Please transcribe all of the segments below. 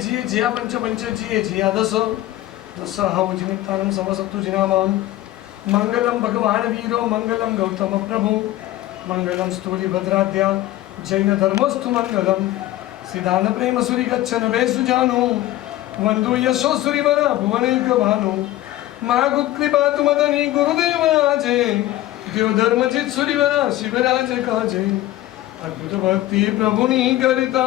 जिये जिया पंच पंच जिये जिया दस दस हाउजिनितानं समसत्तु जिनामां मंगलम भगवान वीरो मंगलम गौतम प्रभु मंगलम स्थूलिभद्राद्या जैन धर्मस्तु मंगलम सिद्धान प्रेम सुरी गच्छन वेसु जानो वंदु यशो सुरीवर भुवनैक भानु महागुकृपातु मदनी गुरुदेव राजे देव धर्मजित सुरीवर शिवराज काजे अद्भुत भक्ति प्रभुनि करिता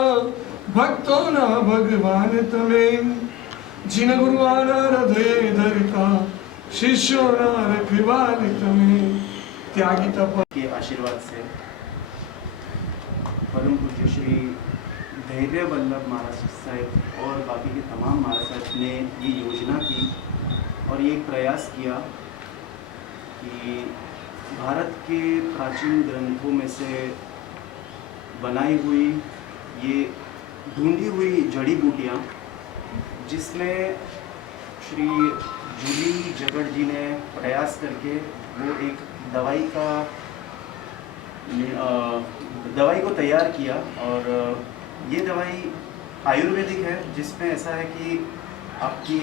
भक्तो न भगवान तमे जिन गुरुआना हृदय धरिता शिष्यो न रखवाले तमे त्यागी तप के आशीर्वाद से परम पूज्य श्री धैर्य वल्लभ महाराज साहब और बाकी के तमाम महाराज साहब ने ये योजना की और ये प्रयास किया कि भारत के प्राचीन ग्रंथों में से बनाई हुई ये ढूंढी हुई जड़ी बूटियाँ जिसमें श्री जूली जगड़ जी ने प्रयास करके वो एक दवाई को तैयार किया और ये दवाई आयुर्वेदिक है जिसमें ऐसा है कि आपकी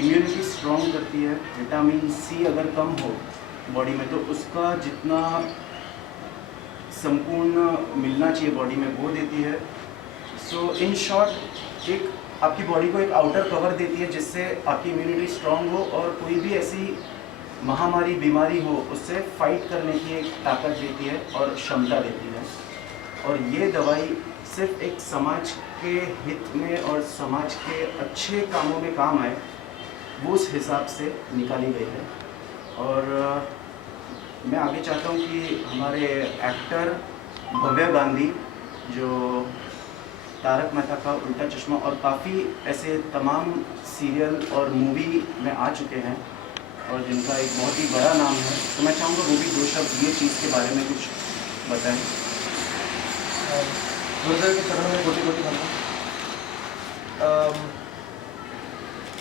इम्यूनिटी स्ट्रॉन्ग करती है। विटामिन सी अगर कम हो बॉडी में तो उसका जितना संपूर्ण मिलना चाहिए बॉडी में वो देती है। सो इन शॉर्ट एक आपकी बॉडी को एक आउटर कवर देती है जिससे आपकी इम्यूनिटी स्ट्रॉन्ग हो और कोई भी ऐसी महामारी बीमारी हो उससे फाइट करने की एक ताकत देती है और क्षमता देती है। और ये दवाई सिर्फ एक समाज के हित में और समाज के अच्छे कामों में काम आए वो उस हिसाब से निकाली गई है। और मैं आगे चाहता हूँ कि हमारे एक्टर भव्य गांधी जो तारक मेहता का उल्टा चश्मा और काफ़ी ऐसे तमाम सीरियल और मूवी में आ चुके हैं और जिनका एक बहुत ही बड़ा नाम है, तो मैं चाहूँगा वो भी दो शब्द ये चीज़ के बारे में कुछ बताएं। गुरुदेव के चरणों में कोटि कोटि प्रणाम।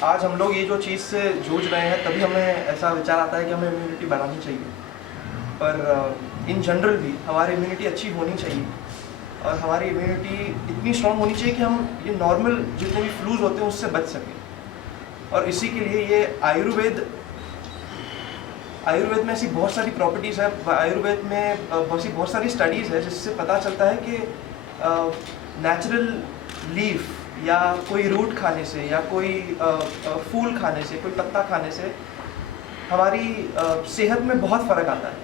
आज हम लोग ये जो चीज़ से जूझ रहे हैं तभी हमें ऐसा विचार आता है कि हमें इम्यूनिटी बढ़ानी चाहिए, पर इन जनरल भी हमारी इम्यूनिटी अच्छी होनी चाहिए और हमारी इम्यूनिटी इतनी स्ट्रॉन्ग होनी चाहिए कि हम ये नॉर्मल जितने भी फ्लूज होते हैं उससे बच सकें। और इसी के लिए ये आयुर्वेद में ऐसी बहुत सारी प्रॉपर्टीज़ है, आयुर्वेद में बहुत सारी स्टडीज़ है जिससे पता चलता है कि नेचुरल लीफ या कोई रूट खाने से या कोई फूल खाने से, कोई पत्ता खाने से हमारी सेहत में बहुत फ़र्क आता है।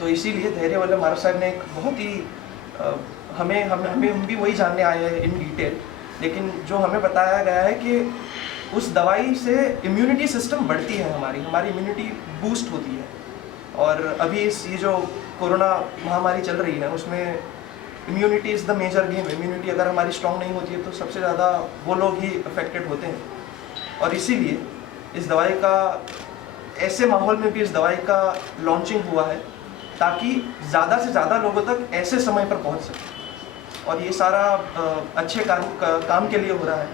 तो इसीलिए धैर्य वल्लभ महाराज साहब ने एक बहुत ही हम भी वही जानने आए हैं इन डिटेल, लेकिन जो हमें बताया गया है कि उस दवाई से इम्यूनिटी सिस्टम बढ़ती है, हमारी इम्यूनिटी बूस्ट होती है। और अभी ये जो कोरोना महामारी चल रही है उसमें immunity is the major game. Immunity अगर हमारी स्ट्रॉन्ग नहीं होती है तो सबसे ज़्यादा वो लोग ही अफेक्टेड होते हैं। और इसीलिए इस दवाई का ऐसे माहौल में भी इस दवाई का लॉन्चिंग हुआ है ताकि ज़्यादा से ज़्यादा लोगों तक ऐसे समय पर पहुंच सके और ये सारा अच्छे काम के लिए हो रहा है।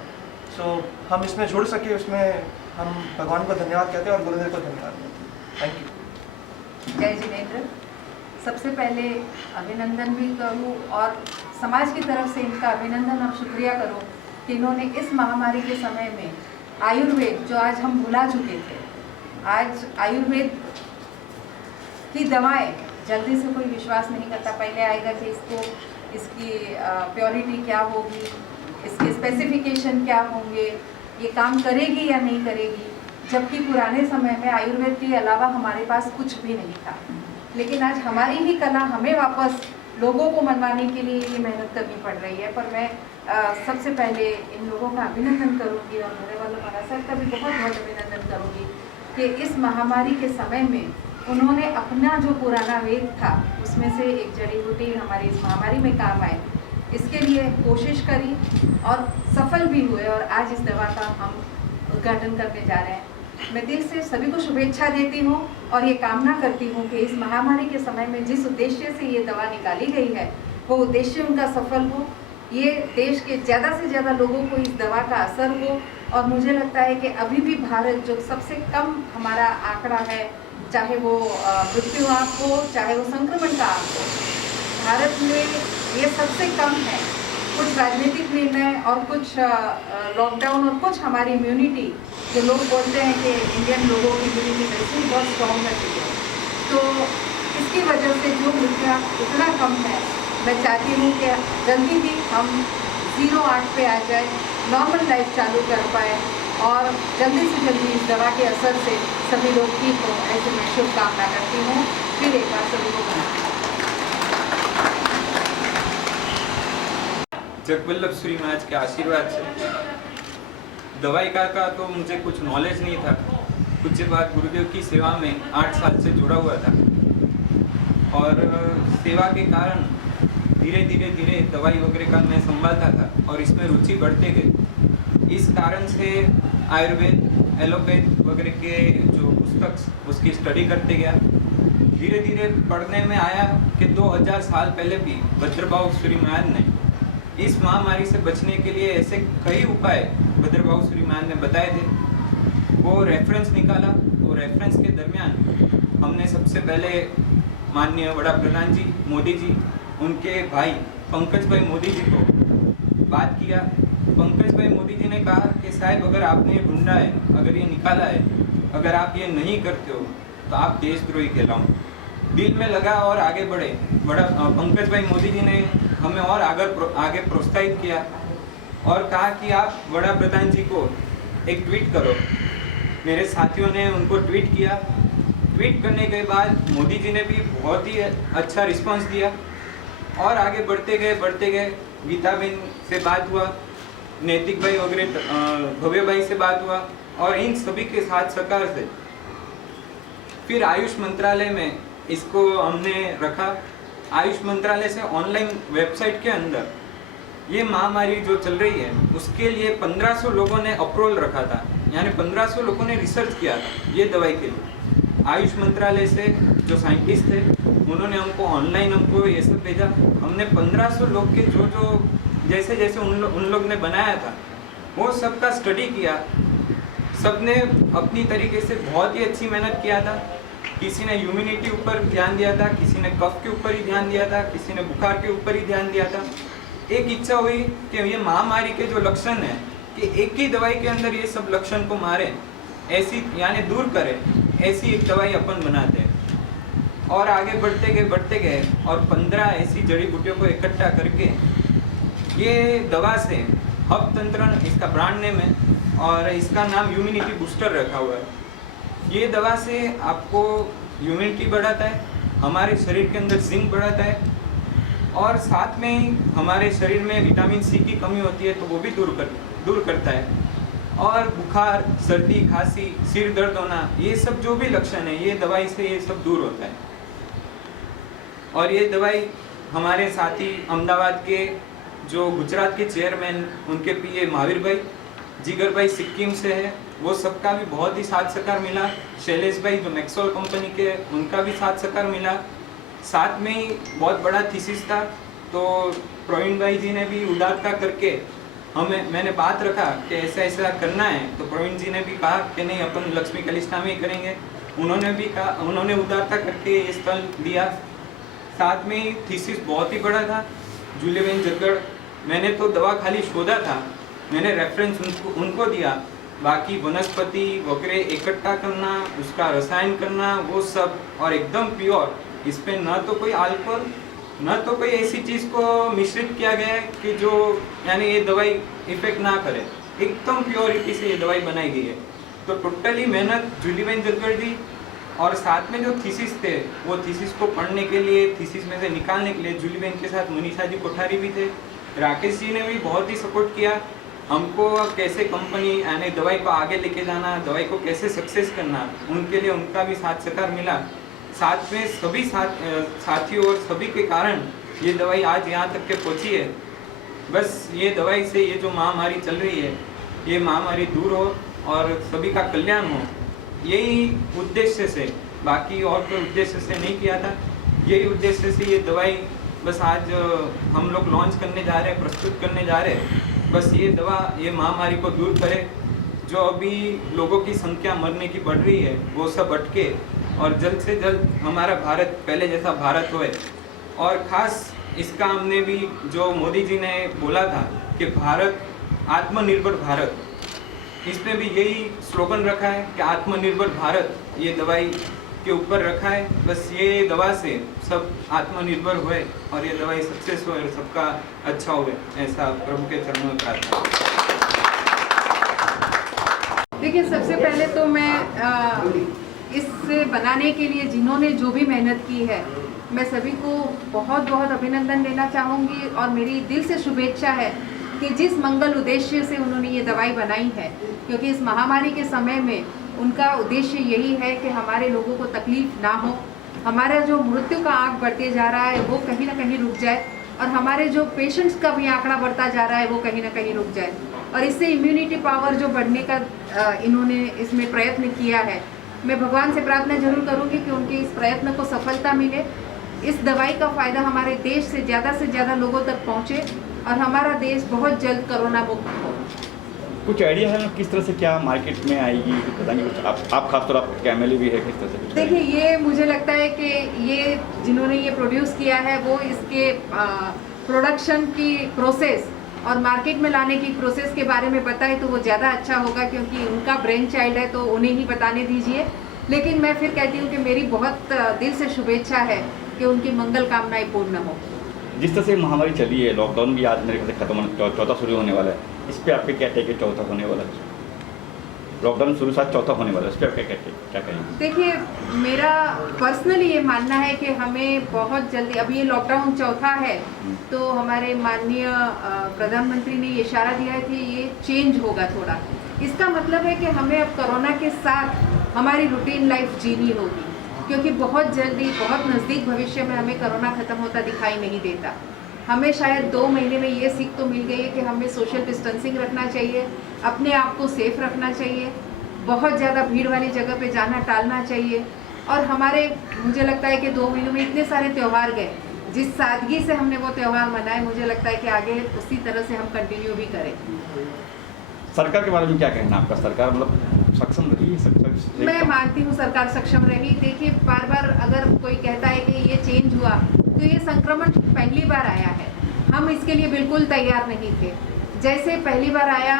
सो हम इसमें जुड़ सके, उसमें हम भगवान को धन्यवाद कहते हैं और गुरुदेव को धन्यवाद कहते हैं। Thank you. जय जिनेंद्र। सबसे पहले अभिनंदन भी करूँ और समाज की तरफ से इनका अभिनंदन और शुक्रिया करूँ कि इन्होंने इस महामारी के समय में आयुर्वेद जो आज हम भुला चुके थे, आज आयुर्वेद की दवाएं जल्दी से कोई विश्वास नहीं करता। पहले आएगा कि इसकी प्योरिटी क्या होगी, इसके स्पेसिफिकेशन क्या होंगे, ये काम करेगी या नहीं करेगी, जबकि पुराने समय में आयुर्वेद के अलावा हमारे पास कुछ भी नहीं था। लेकिन आज हमारी ही कला हमें वापस लोगों को मनवाने के लिए ये मेहनत करनी पड़ रही है। पर मैं सबसे पहले इन लोगों का अभिनंदन करूँगी और धैर्य वल्लभ महाराज साहब का भी बहुत बहुत अभिनंदन करूँगी कि इस महामारी के समय में उन्होंने अपना जो पुराना वेद था उसमें से एक जड़ी बूटी हमारी इस महामारी में काम आए, इसके लिए कोशिश करी और सफल भी हुए और आज इस दवा का हम उद्घाटन करने जा रहे हैं। मैं दिल से सभी को शुभेच्छा देती हूँ और ये कामना करती हूँ कि इस महामारी के समय में जिस उद्देश्य से ये दवा निकाली गई है वो उद्देश्य उनका सफल हो, ये देश के ज़्यादा से ज़्यादा लोगों को इस दवा का असर हो। और मुझे लगता है कि अभी भी भारत जो सबसे कम हमारा आंकड़ा है, चाहे वो मृत्यु आंक हो चाहे वो संक्रमण का आंक हो, भारत में ये सबसे कम है। कुछ राजनीतिक निर्णय और कुछ लॉकडाउन और कुछ हमारी इम्यूनिटी, जो लोग बोलते हैं कि इंडियन लोगों की इम्यूनिटी वैसे ही बहुत स्ट्रॉन्ग है, तो इसकी वजह से जो मृत्यु इतना कम है, मैं चाहती हूँ कि जल्दी ही हम 0-8 पे आ जाए, नॉर्मल लाइफ चालू कर पाए और जल्दी से जल्दी इस दवा के असर से सभी लोग ठीक हो, ऐसे मैं शुभकामना करती हूँ। फिर एक बार सभी को बधाई। जगवल्लभ सूरी महाराज के आशीर्वाद से दवाई का तो मुझे कुछ नॉलेज नहीं था। कुछ बाद गुरुदेव की सेवा में 8 साल से जुड़ा हुआ था और सेवा के कारण धीरे धीरे दवाई वगैरह का मैं संभालता था और इसमें रुचि बढ़ते गई। इस कारण से आयुर्वेद, एलोपैथ वगैरह के जो पुस्तक उसकी स्टडी करते गया। धीरे धीरे पढ़ने में आया कि 2000 साल पहले भी भद्रभाव सूरी महाराज ने इस महामारी से बचने के लिए ऐसे कई उपाय भद्रभाव सूरी महाराज ने बताए थे। वो रेफरेंस निकाला। वो रेफरेंस के दरमियान हमने सबसे पहले माननीय वड़ा प्रधान जी मोदी जी, उनके भाई पंकज भाई मोदी जी को बात किया। पंकज भाई मोदी जी ने कहा कि साहब, अगर आपने ये ढूंढा है, अगर ये निकाला है, अगर आप ये नहीं करते हो तो आप देशद्रोही कहलाओ। दिल में लगा और आगे बढ़े। बड़ा पंकज भाई मोदी जी ने हमें और आगे प्रोत्साहित किया और कहा कि आप वड़ा प्रधान जी को एक ट्वीट करो। मेरे साथियों ने उनको ट्वीट किया। ट्वीट करने के बाद मोदी जी ने भी बहुत ही अच्छा रिस्पांस दिया और आगे बढ़ते गए। गीताबेन से बात हुआ, नैतिक भाई वगैरह, भव्य भाई से बात हुआ और इन सभी के साथ सरकार से फिर आयुष मंत्रालय में इसको हमने रखा। आयुष मंत्रालय से ऑनलाइन वेबसाइट के अंदर ये महामारी जो चल रही है उसके लिए 1500 लोगों ने अप्रूवल रखा था, यानी 1500 लोगों ने रिसर्च किया था ये दवाई के लिए। आयुष मंत्रालय से जो साइंटिस्ट थे उन्होंने हमको ये सब भेजा। हमने 1500 लोग के जो जैसे उन लोग ने बनाया था वो सबका स्टडी किया। सबने अपनी तरीके से बहुत ही अच्छी मेहनत किया था। किसी ने ह्यूमिनिटी ऊपर ध्यान दिया था, किसी ने कफ के ऊपर ही ध्यान दिया था, किसी ने बुखार के ऊपर ही ध्यान दिया था। एक इच्छा हुई कि ये महामारी के जो लक्षण है कि एक ही दवाई के अंदर ये सब लक्षण को मारे, ऐसी यानी दूर करे, ऐसी एक दवाई अपन बनाते हैं। और आगे बढ़ते गए और 15 ऐसी जड़ी बूटियों को इकट्ठा करके ये दवा से हब तंत्रण इसका ब्रांड नेम है और इसका नाम ह्यूमिनिटी बूस्टर रखा हुआ है। ये दवा से आपको ह्यूमिनिटी बढ़ाता है, हमारे शरीर के अंदर जिंक बढ़ाता है और साथ में ही हमारे शरीर में विटामिन सी की कमी होती है तो वो भी दूर करता है। और बुखार, सर्दी, खांसी, सिर दर्द होना, ये सब जो भी लक्षण है ये दवाई से ये सब दूर होता है। और ये दवाई हमारे साथी अहमदाबाद के जो गुजरात के चेयरमैन, उनके पीए महावीर भाई, जिगर भाई सिक्किम से है, वो सबका भी बहुत ही साथ सहकार मिला। शैलेश भाई जो मैक्सवेल कंपनी के, उनका भी साथ सहकार मिला। साथ में ही बहुत बड़ा थीसिस था तो प्रवीण भाई जी ने भी उदारता करके मैंने बात रखा कि ऐसा करना है तो प्रवीण जी ने भी कहा कि नहीं, अपन लक्ष्मी कलिष्ठा में ही करेंगे। उन्होंने भी कहा, उन्होंने उदारता करके ये स्थल दिया। साथ में ही थीसिस बहुत ही बड़ा था। जूलीबेन जरगढ़, मैंने तो दवा खाली शोधा था, मैंने रेफरेंस उनको दिया, बाकी वनस्पति वगैरह इकट्ठा करना, उसका रसायन करना, वो सब, और एकदम प्योर। इस पर न तो कोई अल्कोहल न तो कोई ऐसी चीज़ को मिश्रित किया गया है कि जो यानी ये दवाई इफेक्ट ना करे। एकदम प्योरिटी से ये दवाई बनाई गई है। तो टोटली मेहनत जूलीबेन जरगढ़ दी और साथ में जो थीसिस थे वो थीसिस को पढ़ने के लिए, थीसिस में से निकालने के लिए जूलीबेन के साथ मनीषा जी कोठारी भी थे। राकेश जी ने भी बहुत ही सपोर्ट किया हमको, कैसे कंपनी यानी दवाई को आगे लेके जाना, दवाई को कैसे सक्सेस करना, उनके लिए उनका भी साथ सहकार मिला। साथ में सभी साथियों और सभी के कारण ये दवाई आज यहाँ तक के पहुँची है। बस ये दवाई से ये जो महामारी चल रही है ये महामारी दूर हो और सभी का कल्याण हो, यही उद्देश्य से, बाकी और कोई उद्देश्य से नहीं किया था। यही उद्देश्य से ये दवाई बस आज हम लोग लॉन्च करने जा रहे हैं, प्रस्तुत करने जा रहे हैं। बस ये दवा ये महामारी को दूर करे। जो अभी लोगों की संख्या मरने की बढ़ रही है वो सब अटके और जल्द से जल्द हमारा भारत पहले जैसा भारत होए। और ख़ास इसका हमने भी जो मोदी जी ने बोला था कि भारत आत्मनिर्भर भारत, इसमें भी यही स्लोगन रखा है कि आत्मनिर्भर भारत, ये दवाई के ऊपर रखा है। बस ये दवा से सब आत्मनिर्भर हुए और ये दवाई सक्सेस हुए और सबका अच्छा हुए, ऐसा प्रभु के चरणों में प्रार्थना। देखिए, सबसे पहले तो मैं इससे बनाने के लिए जिन्होंने जो भी मेहनत की है, मैं सभी को बहुत बहुत अभिनंदन देना चाहूँगी और मेरी दिल से शुभेच्छा है कि जिस मंगल उद्देश्य से उन्होंने ये दवाई बनाई है, क्योंकि इस महामारी के समय में उनका उद्देश्य यही है कि हमारे लोगों को तकलीफ ना हो, हमारा जो मृत्यु का आंक बढ़ते जा रहा है वो कहीं ना कहीं रुक जाए और हमारे जो पेशेंट्स का भी आंकड़ा बढ़ता जा रहा है वो कहीं ना कहीं रुक जाए। और इससे इम्यूनिटी पावर जो बढ़ने का इन्होंने इसमें प्रयत्न किया है, मैं भगवान से प्रार्थना जरूर करूंगी कि उनके इस प्रयत्न को सफलता मिले, इस दवाई का फ़ायदा हमारे देश से ज़्यादा लोगों तक पहुंचे और हमारा देश बहुत जल्द कोरोना मुक्त हो। कुछ आइडिया है किस तरह से क्या मार्केट में आएगी, बताएंगे कुछ? आप खासतौर आप एमएलए भी है, किस तरह से? देखिए, ये मुझे लगता है कि ये जिन्होंने ये प्रोड्यूस किया है वो इसके प्रोडक्शन की प्रोसेस और मार्केट में लाने की प्रोसेस के बारे में बताए तो वो ज़्यादा अच्छा होगा, क्योंकि उनका ब्रेन चाइल्ड है तो उन्हें ही बताने दीजिए। लेकिन मैं फिर कहती हूँ कि मेरी बहुत दिल से शुभेच्छा है कि उनकी मंगल कामनाएं पूर्ण हो। जिस तरह से महामारी चली है, लॉकडाउन भी आज मेरे ख्याल से खत्म होने, चौथा शुरू होने वाला है, इस पर आपके क्या टेक है? चौथा होने वाला है, लॉकडाउन शुरू साथ चौथा होने वाला है, इस पर आपके क्या कहेंगे? देखिए, मेरा पर्सनली ये मानना है कि हमें बहुत जल्दी, अभी ये लॉकडाउन चौथा है तो हमारे माननीय प्रधानमंत्री ने ये इशारा दिया है कि ये चेंज होगा थोड़ा। इसका मतलब है कि हमें अब कोरोना के साथ हमारी रूटीन लाइफ जीनी होगी, क्योंकि बहुत जल्दी, बहुत नज़दीक भविष्य में हमें कोरोना ख़त्म होता दिखाई नहीं देता। हमें शायद 2 महीने में ये सीख तो मिल गई है कि हमें सोशल डिस्टेंसिंग रखना चाहिए, अपने आप को सेफ रखना चाहिए, बहुत ज़्यादा भीड़ वाली जगह पे जाना टालना चाहिए। और मुझे लगता है कि 2 महीनों में इतने सारे त्यौहार गए, जिस सादगी से हमने वो त्यौहार मनाए, मुझे लगता है कि आगे उसी तरह से हम कंटिन्यू भी करें। सरकार के बारे में क्या कहना आपका? सरकार मतलब सक्षम रही? मैं मानती हूँ सरकार सक्षम रही। देखिए, बार बार अगर कोई कहता है कि ये चेंज हुआ, तो ये संक्रमण पहली बार आया है, हम इसके लिए बिल्कुल तैयार नहीं थे। जैसे पहली बार आया,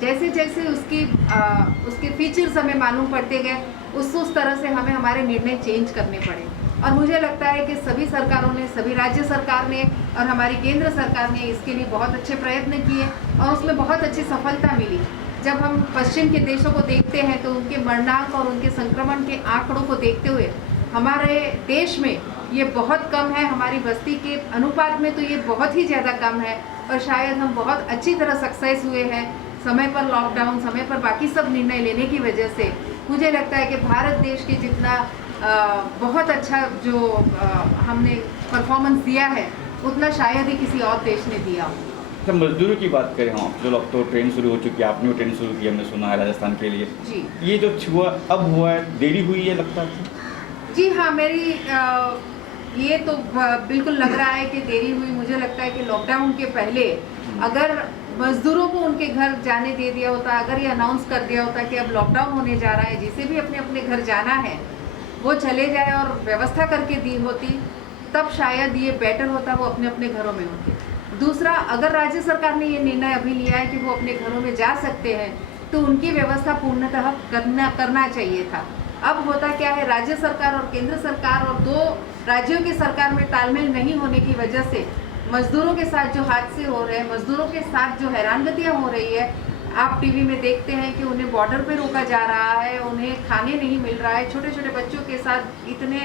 जैसे जैसे उसके फीचर्स हमें मालूम पड़ते गए, उस तरह से हमें हमारे निर्णय चेंज करने पड़े। और मुझे लगता है कि सभी सरकारों ने, सभी राज्य सरकार ने और हमारी केंद्र सरकार ने इसके लिए बहुत अच्छे प्रयत्न किए और उसमें बहुत अच्छी सफलता मिली। जब हम पश्चिम के देशों को देखते हैं तो उनके मरणांक और उनके संक्रमण के आंकड़ों को देखते हुए हमारे देश में ये बहुत कम है, हमारी बस्ती के अनुपात में तो ये बहुत ही ज़्यादा कम है। और शायद हम बहुत अच्छी तरह सक्सेस हुए हैं, समय पर लॉकडाउन, समय पर बाकी सब निर्णय लेने की वजह से। मुझे लगता है कि भारत देश के जितना बहुत अच्छा जो हमने परफॉर्मेंस दिया है, उतना शायद ही किसी और देश ने दिया हो। जब मजदूरों की बात करें हम, जो अब तो ट्रेन शुरू हो चुकी है, आपने ट्रेन शुरू की, हमने सुना है राजस्थान के लिए जी। ये जो हुआ अब हुआ है, देरी हुई है लगता है? जी हाँ, मेरी ये तो बिल्कुल लग रहा है कि देरी हुई। मुझे लगता है कि लॉकडाउन के पहले अगर मजदूरों को उनके घर जाने दे दिया होता, अगर ये अनाउंस कर दिया होता कि अब लॉकडाउन होने जा रहा है, जिसे भी अपने अपने घर जाना है वो चले जाए और व्यवस्था करके दी होती, तब शायद ये बेटर होता, वो अपने अपने घरों में होते। दूसरा, अगर राज्य सरकार ने ये निर्णय अभी लिया है कि वो अपने घरों में जा सकते हैं, तो उनकी व्यवस्था पूर्णतः करना चाहिए था। अब होता क्या है, राज्य सरकार और केंद्र सरकार और 2 राज्यों की सरकार में तालमेल नहीं होने की वजह से मजदूरों के साथ जो हादसे हो रहे हैं, मजदूरों के साथ जो हैरानगतियाँ हो रही है, आप टीवी में देखते हैं कि उन्हें बॉर्डर पे रोका जा रहा है, उन्हें खाने नहीं मिल रहा है, छोटे छोटे बच्चों के साथ, इतने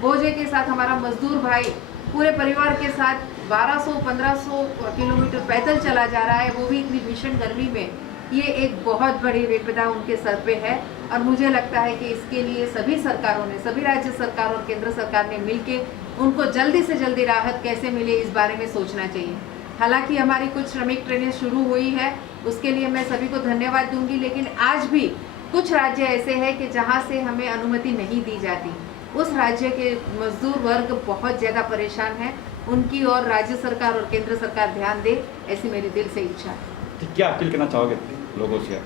बोझे के साथ हमारा मजदूर भाई पूरे परिवार के साथ 1200-1500 किलोमीटर पैदल चला जा रहा है, वो भी इतनी भीषण गर्मी में। ये एक बहुत बड़ी विपदा उनके सर पे है और मुझे लगता है कि इसके लिए सभी सरकारों ने, सभी राज्य सरकार और केंद्र सरकार ने मिलके उनको जल्दी से जल्दी राहत कैसे मिले इस बारे में सोचना चाहिए। हालांकि हमारी कुछ श्रमिक ट्रेनें शुरू हुई है, उसके लिए मैं सभी को धन्यवाद दूंगी, लेकिन आज भी कुछ राज्य ऐसे हैं कि जहां से हमें अनुमति नहीं दी जाती। उस राज्य के मजदूर वर्ग बहुत ज़्यादा परेशान है, उनकी और राज्य सरकार और केंद्र सरकार ध्यान दे, ऐसी मेरी दिल से इच्छा है। क्या अपील करना चाहोगे लोगों से?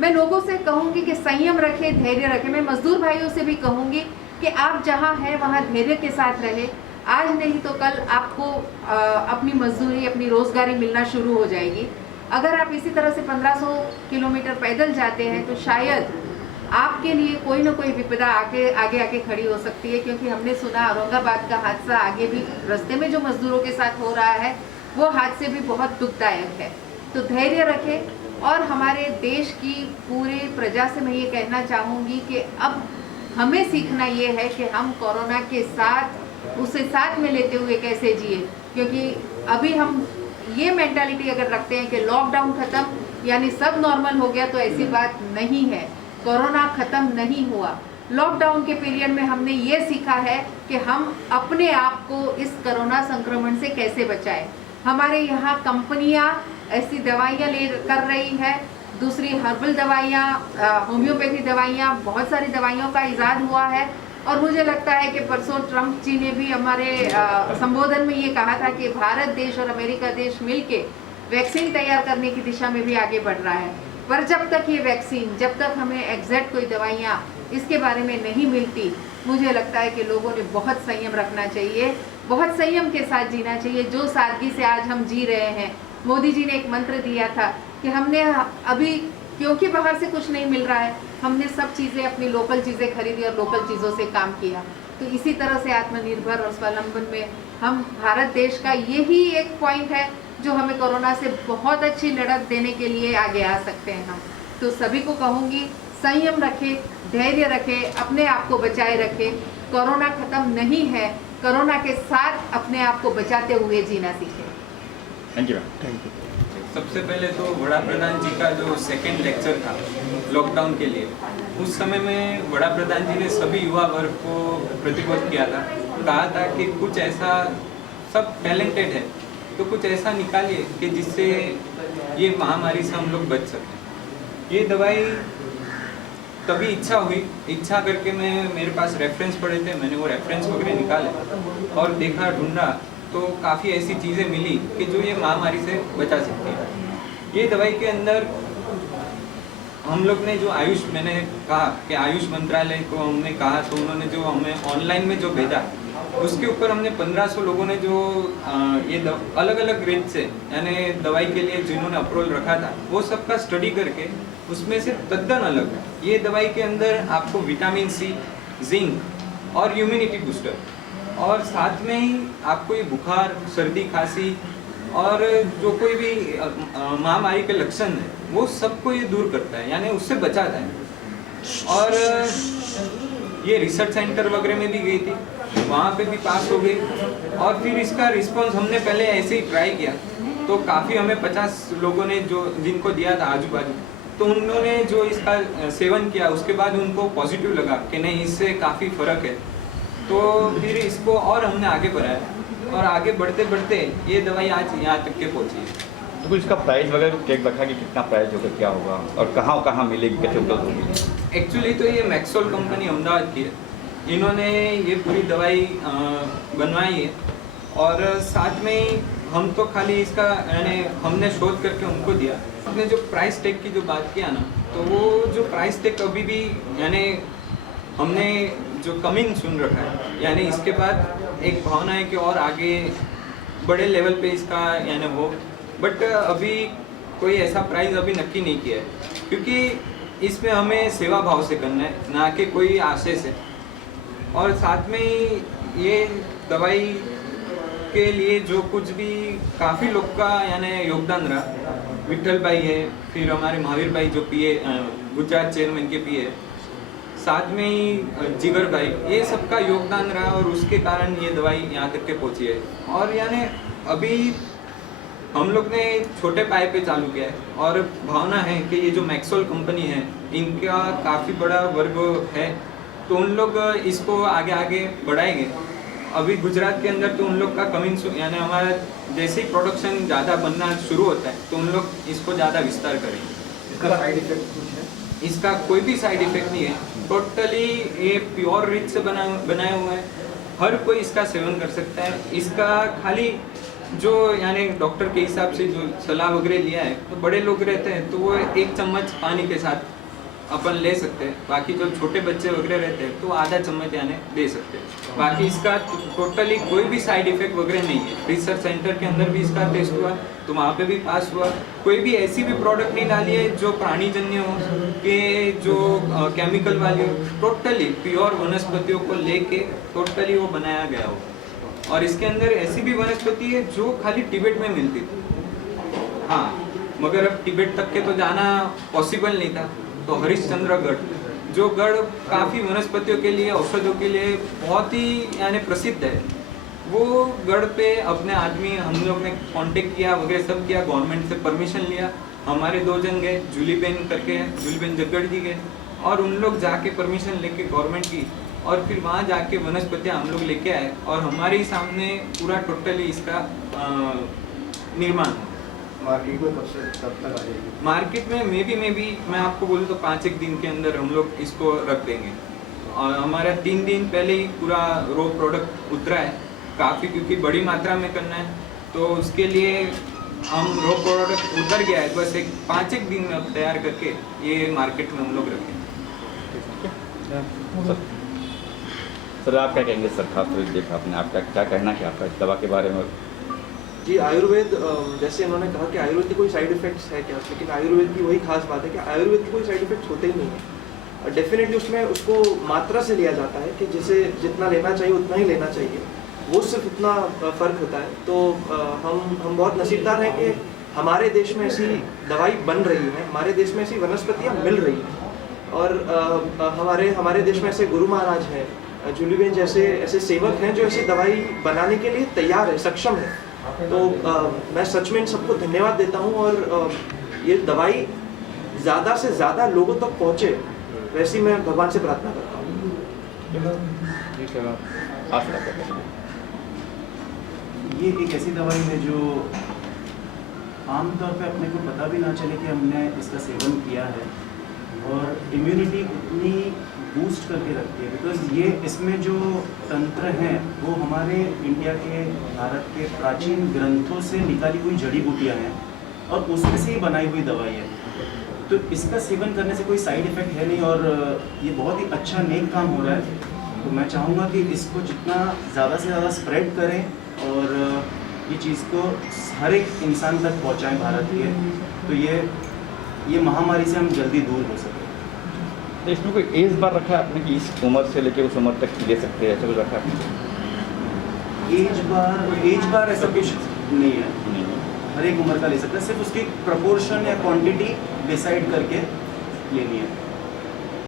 मैं लोगों से कहूँगी कि संयम रखें, धैर्य रखें। मैं मजदूर भाइयों से भी कहूँगी कि आप जहाँ हैं वहाँ धैर्य के साथ रहें, आज नहीं तो कल आपको अपनी मजदूरी, अपनी रोजगारी मिलना शुरू हो जाएगी। अगर आप इसी तरह से 1500 किलोमीटर पैदल जाते हैं तो शायद आपके लिए कोई ना कोई विपदा आगे आके खड़ी हो सकती है, क्योंकि हमने सुना औरंगाबाद का हादसा आगे भी रास्ते में जो मजदूरों के साथ हो रहा है वो हादसे भी बहुत दुखदायक है। तो धैर्य रखें और हमारे देश की पूरे प्रजा से मैं ये कहना चाहूँगी कि अब हमें सीखना ये है कि हम कोरोना के साथ उसे साथ में लेते हुए कैसे जिए, क्योंकि अभी हम ये मेंटालिटी अगर रखते हैं कि लॉकडाउन खत्म यानी सब नॉर्मल हो गया, तो ऐसी बात नहीं है। कोरोना खत्म नहीं हुआ। लॉकडाउन के पीरियड में हमने ये सीखा है कि हम अपने आप को इस कोरोना संक्रमण से कैसे बचाएं। हमारे यहाँ कंपनियाँ ऐसी दवाइयाँ कर रही है, दूसरी हर्बल दवाइयाँ, होम्योपैथी दवाइयाँ, बहुत सारी दवाइयों का इजाद हुआ है। और मुझे लगता है कि परसों ट्रंप जी ने भी हमारे संबोधन में ये कहा था कि भारत देश और अमेरिका देश मिलके वैक्सीन तैयार करने की दिशा में भी आगे बढ़ रहा है। पर जब तक ये वैक्सीन, जब तक हमें एग्जैक्ट कोई दवाइयाँ इसके बारे में नहीं मिलती, मुझे लगता है कि लोगों ने बहुत संयम रखना चाहिए, बहुत संयम के साथ जीना चाहिए। जो सादगी से आज हम जी रहे हैं, मोदी जी ने एक मंत्र दिया था कि हमने अभी क्योंकि बाहर से कुछ नहीं मिल रहा है, हमने सब चीज़ें अपनी लोकल चीज़ें खरीदी और लोकल चीज़ों से काम किया। तो इसी तरह से आत्मनिर्भर और स्वावलंबन में हम भारत देश का यही एक पॉइंट है जो हमें कोरोना से बहुत अच्छी लड़त देने के लिए आगे आ सकते हैं हम। तो सभी को कहूँगी, संयम रखें, धैर्य रखें, अपने आप को बचाए रखें। कोरोना खत्म नहीं है, कोरोना के साथ अपने आप को बचाते हुए जीना सीखें। Thank you. सबसे पहले तो वड़ा प्रधान जी का जो सेकंड लेक्चर था लॉकडाउन के लिए, उस समय में वड़ा प्रधान जी ने सभी युवा वर्ग को प्रतिबद्ध किया था, कहा था कि कुछ ऐसा, सब टैलेंटेड है तो कुछ ऐसा निकालिए कि जिससे ये महामारी से हम लोग बच सकें। ये दवाई तभी इच्छा करके मेरे पास रेफरेंस पड़े थे, मैंने वो रेफरेंस वगैरह निकाले और देखा, ढूंढा, तो काफ़ी ऐसी चीज़ें मिली कि जो ये महामारी से बचा सकती है। ये दवाई के अंदर हम लोग ने जो मैंने कहा कि आयुष मंत्रालय को हमने कहा, तो उन्होंने जो हमें ऑनलाइन में जो भेजा, उसके ऊपर हमने 1500 लोगों ने जो ये अलग अलग रेंज से यानी दवाई के लिए जिन्होंने अप्रूवल रखा था, वो सबका स्टडी करके उसमें से तद्दन अलग ये दवाई के अंदर आपको विटामिन सी, जिंक और इम्यूनिटी बूस्टर, और साथ में ही आपको ये बुखार, सर्दी, खांसी और जो कोई भी महामारी के लक्षण है वो सबको ये दूर करता है, यानी उससे बचाता है। और ये रिसर्च सेंटर वगैरह में भी गई थी, वहाँ पे भी पास हो गई। और फिर इसका रिस्पांस हमने पहले ऐसे ही ट्राई किया, तो काफ़ी हमें 50 लोगों ने जो जिनको दिया था आजू बाजू, तो उन्होंने जो इसका सेवन किया उसके बाद उनको पॉजिटिव लगा कि नहीं, इससे काफ़ी फ़र्क है। तो फिर इसको और हमने आगे बढ़ाया और आगे बढ़ते बढ़ते ये दवाई आज यहाँ तक के पहुँची है। तो कुछ इसका प्राइस वगैरह चेक रखा कि कितना प्राइस होगा, क्या होगा और कहाँ कहाँ मिलेगी, कैसे उपलब्ध होगी? एक्चुअली तो ये मैक्सोल कंपनी अहमदाबाद की है, इन्होंने ये पूरी दवाई बनवाई है। और साथ में हम तो खाली इसका यानी हमने शोध करके उनको दिया। आपने जो प्राइस टैग की जो बात किया ना, तो वो जो प्राइस टैग अभी भी यानी हमने जो कमिंग सुन रखा है, यानी इसके बाद एक भावना है कि और आगे बड़े लेवल पे इसका यानी हो, बट अभी कोई ऐसा प्राइस अभी नक्की नहीं किया है, क्योंकि इसमें हमें सेवा भाव से करना है, ना कि कोई आशय से। और साथ में ये दवाई के लिए जो कुछ भी काफ़ी लोग का यानी योगदान रहा, विठल भाई है, फिर हमारे महावीर भाई जो पीए गुजरात चेयरमैन के पीए, साथ में ही जिगर भाई, ये सबका योगदान रहा और उसके कारण ये दवाई यहाँ तक के पहुँची है। और यानी अभी हम लोग ने छोटे पाए पे चालू किया है और भावना है कि ये जो मैक्सोल कंपनी है इनका काफ़ी बड़ा वर्ग है, तो उन लोग इसको आगे आगे बढ़ाएंगे। अभी गुजरात के अंदर तो उन लोग का कमिंग यानी हमारा जैसे ही प्रोडक्शन ज़्यादा बनना शुरू होता है तो उन लोग इसको ज़्यादा विस्तार करेंगे। इसका साइड इफेक्ट कुछ है? इसका कोई भी साइड इफेक्ट नहीं है, टोटली ये प्योर रिच से बनाया हुआ है, हर कोई इसका सेवन कर सकता है। इसका खाली जो यानी डॉक्टर के हिसाब से जो सलाह वगैरह लिया है, तो बड़े लोग रहते हैं तो वो 1 चम्मच पानी के साथ अपन ले सकते हैं। बाकी जो छोटे बच्चे वगैरह रहते हैं तो आधा चम्मच यानी दे सकते हैं। बाकी इसका टोटली कोई भी साइड इफेक्ट वगैरह नहीं है। रिसर्च सेंटर के अंदर भी इसका टेस्ट हुआ तो वहाँ पे भी पास हुआ। कोई भी ऐसी भी प्रोडक्ट नहीं डाली है जो प्राणीजन्य हो के जो केमिकल वाली हो। टोटली प्योर वनस्पतियों को लेके टोटली वो बनाया गया हो। और इसके अंदर ऐसी भी वनस्पति है जो खाली तिब्बत में मिलती थी। हाँ, मगर अब तिब्बत तक के तो जाना पॉसिबल नहीं था। तो हरिश्चंद्रगढ़ जो गढ़ काफ़ी वनस्पतियों के लिए, औषधियों के लिए बहुत ही यानी प्रसिद्ध है, वो गढ़ पे अपने आदमी हम लोग ने कांटेक्ट किया वगैरह सब किया, गवर्नमेंट से परमिशन लिया। हमारे 2 जन गए, जूलीबेन करके हैं, जूलीबेन जगड़ जी गए और उन लोग जाके परमिशन लेके गवर्नमेंट की और फिर वहाँ जाके वनस्पतियाँ हम लोग लेके आए और हमारे ही सामने पूरा टोटली इसका निर्माण हुआ। मार्केट में कब तक आ जाएगी? मार्केट में मे बी मैं आपको बोलूँ तो 5-1 दिन के अंदर हम लोग इसको रख देंगे। और हमारा 3 दिन पहले ही पूरा रो प्रोडक्ट उतरा है काफ़ी, क्योंकि बड़ी मात्रा में करना है तो उसके लिए हम रो प्रोडक्ट उतर गया है। बस एक 5-1 दिन में अब तैयार करके ये मार्केट में हम लोग रखेंगे। सर आप क्या कहेंगे सर, खास तौर से देखा आपने, आपका क्या कहना है आपका इस दवा के बारे में? जी, आयुर्वेद जैसे इन्होंने कहा कि आयुर्वेद के कोई साइड इफ़ेक्ट्स है क्या, लेकिन आयुर्वेद की वही खास बात है कि आयुर्वेद के कोई साइड इफ़ेक्ट्स होते ही नहीं है। डेफिनेटली उसमें उसको मात्रा से लिया जाता है कि जिसे जितना लेना चाहिए उतना ही लेना चाहिए, वो सिर्फ इतना फ़र्क होता है। तो हम बहुत नसीबदार हैं कि हमारे देश में ऐसी दवाई बन रही है, हमारे देश में ऐसी वनस्पतियाँ मिल रही हैं और हमारे देश में ऐसे गुरु महाराज हैं, जूलीबेन जैसे ऐसे सेवक हैं जो ऐसी दवाई बनाने के लिए तैयार है, सक्षम है। तो मैं सच में इन सबको धन्यवाद देता हूँ और ये दवाई ज़्यादा से ज़्यादा लोगों तक पहुँचे, वैसी मैं भगवान से प्रार्थना करता हूँ। ये एक ऐसी दवाई है जो आमतौर पे अपने को पता भी ना चले कि हमने इसका सेवन किया है और इम्यूनिटी उतनी बूस्ट करके रखती है। बिकॉज ये इसमें जो तंत्र हैं वो हमारे इंडिया के, भारत के प्राचीन ग्रंथों से निकाली हुई जड़ी बूटियाँ हैं और उसमें से ही बनाई हुई दवाई है। तो इसका सेवन करने से कोई साइड इफ़ेक्ट है नहीं और ये बहुत ही अच्छा नेक काम हो रहा है। तो मैं चाहूँगा कि इसको जितना ज़्यादा से ज़्यादा स्प्रेड करें और ये चीज़ को हर एक इंसान तक पहुँचाएँ भारत के, तो ये महामारी से हम जल्दी दूर हो सकें। तो इसमें कोई एज बार रखा है आपने कि इस उम्र से लेकर उस उम्र तक ले सकते हैं, ऐसा कुछ रखा है आपने? एज बार ऐसा कुछ नहीं है, हर एक उम्र का ले सकता है, सिर्फ उसकी प्रपोर्शन या क्वांटिटी डिसाइड करके लेनी है।